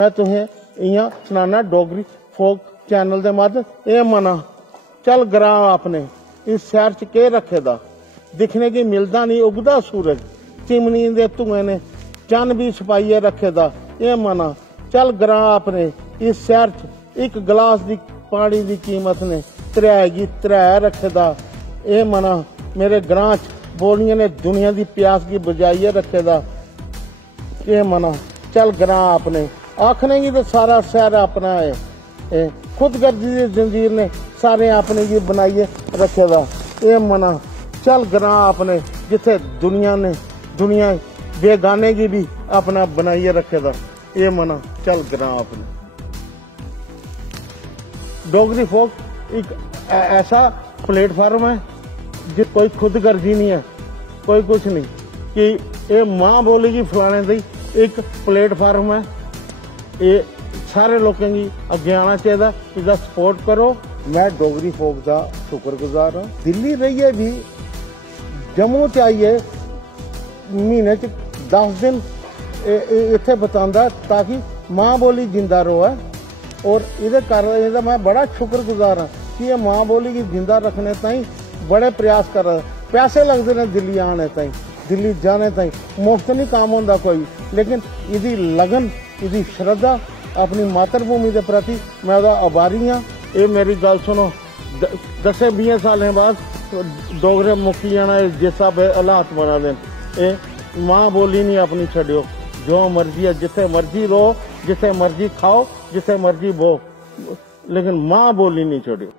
मैं तुहें इयां सनाना डोगरी फोक चैनल दे माध्यम ए मना चल ग्रां अपने इस शहर च के रखे दा दिखने की मिलदा नहीं उगदा सूरज चिमनी दे धुएं ने चन भी छपाइए रखे दा ए मना चल ग्रां अपने इस शहर च एक गिलास दी पानी दी कीमत ने त्रै रखे दा ए मना मेरे ग्रां च बोलियां ने दुनिया दी प्यास की बुझाइए रखे दा ए मना चल ग्रां अपने आखने की तो सारा शहर अपना है खुदगर्जी की जंजीर ने सारे अपने की बनाइए रखे दा ए मना चल ग्रां अपने जिथे दुनिया बेगाने की भी अपना बनाइए रखे दा ए मना चल ग्रां अपने। डोगरी फोक एक ऐसा प्लेटफार्म है जिस कोई खुदगर्जी नहीं है कोई कुछ नहीं कि ये मां बोली की फलाने दी एक प्लेटफार्म है ये सारे लोगों की अगे आना चाहिए इसका सपोर्ट करो। मैं डोगरी फोक का शुक्रगुजार हाँ। दिल्ली रहिए भी जम्मू च आइए महीने च 10 दिन इत्थे बतांदा ताकि मां बोली जिंदा रहे और इहदे कारण मैं बड़ा शुक्रगुजार हाँ कि ये मां बोली की जिंदा रखने ताई बड़े प्रयास कर रहे। पैसे लगते हैं दिल्ली आने ताई दिल्ली जाने ताई मुफ्त नहीं काम होंदा कोई लेकिन इहदी लगन इहदी श्रद्धा अपनी मातृभूमि के प्रति मैं आभारी हाँ। ये मेरी गल सुनो 10-20 साल बाद डोगरे मुक्की जाना जिस हिसाब हालात बना देन ये मां बोली नहीं अपनी छड्यो जो मर्जी है जिथे मर्जी रहो जिथे मर्जी खाओ जिथे मर्जी बो लेकिन मां बोली नहीं छोड़ियो।